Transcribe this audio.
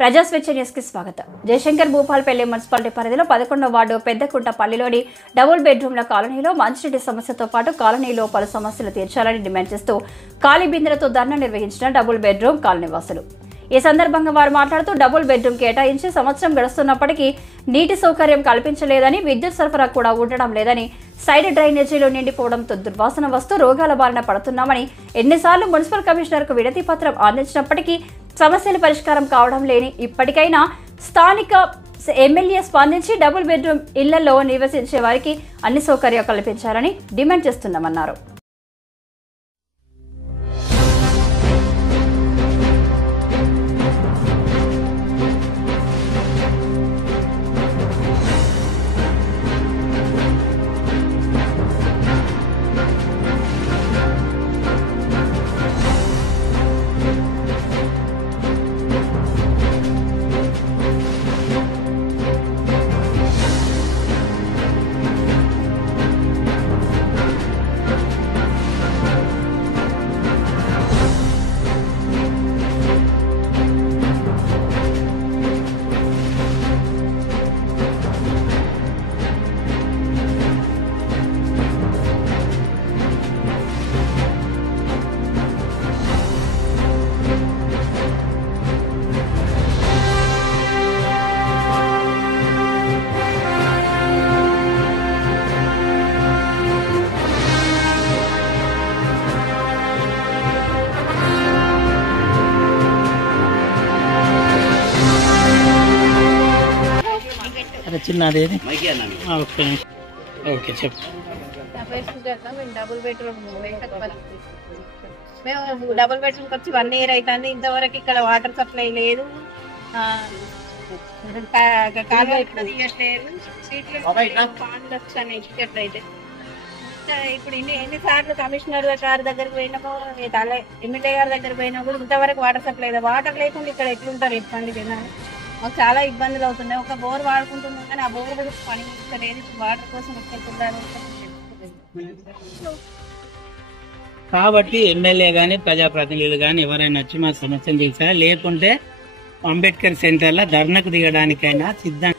ప్రజాస్వేచ్ఛ news కి స్వాగతం. Jayashankar Bhupalpally municipality పరిధిలో 11వ వార్డు పెద్దకుంటపల్లిలోని డబుల్ బెడ్రూమ్ల కాలనీలో మంచినీటి సమస్యతో పాటు కాలనీలో పలు సమస్యలు తీర్చాలని డిమాండ్ చేస్తూ ఖాళీ బిందెలతో ధర్నా నిర్వహించిన డబుల్ బెడ్రూమ్ కాలనీవాసులు. ఈ సందర్భంగా వారు మాట్లాడుతూ డబుల్ బెడ్రూమ్ కేటాయించి సంవత్సరం గడుస్తున్నప్పటికీ నీటి సౌకర్యం కల్పించలేదని, విద్యుత్ సరఫరా కూడా ఉండడం లేదని, సైడ్ డ్రైనేజీలు నిండిపోవడంతో దుర్వాసన వస్తూ రోగాల బారిన పడుతున్నామని, ఎన్నిసార్లు మున్సిపల్ కమిషనర్కు వినతి పత్రం అందించినప్పటికీ సమస్యల పరిష్కారం కావడం లేని, ఇప్పటికైనా స్థానిక ఎమ్మెల్యే స్పందించి డబుల్ బెడ్రూమ్ ఇళ్లలో నివసించే వారికి అన్ని సౌకర్యాలు కల్పించాలని డిమాండ్ చేస్తున్నామన్నారు. చిన్నది ఓకే చెప్పు. మేము డబుల్ బెడ్రూమ్కి వచ్చి 1 year అవుతుంది. ఇంతవరకు ఇక్కడ వాటర్ సప్లై లేదు, అయితే ఇప్పుడు ఎన్నిసార్లు కమిషనర్ గారి దగ్గరికి పోయినామో, ఎమ్మెల్యే గారి దగ్గర పోయినా కూడా ఇంతవరకు వాటర్ సప్లై లేదు. వాటర్ లేకుండా ఇక్కడ ఎట్లుంటారు చెప్పండి జనాలు? మాకు చాలా ఇబ్బందులు అవుతున్నాయి. ఒక బోర్ వాడుకుంటున్నాం కానీ ఆ బోర్ కూడా పని లేదు. వాటర్ కోసం కాబట్టి ఎమ్మెల్యే గాని ప్రజాప్రతినిధులు గాని ఎవరైనా వచ్చి మా సమస్యను తీర్చారా, లేకుంటే అంబేద్కర్ సెంటర్లో ధర్నాకు దిగడానికైనా సిద్ధంగా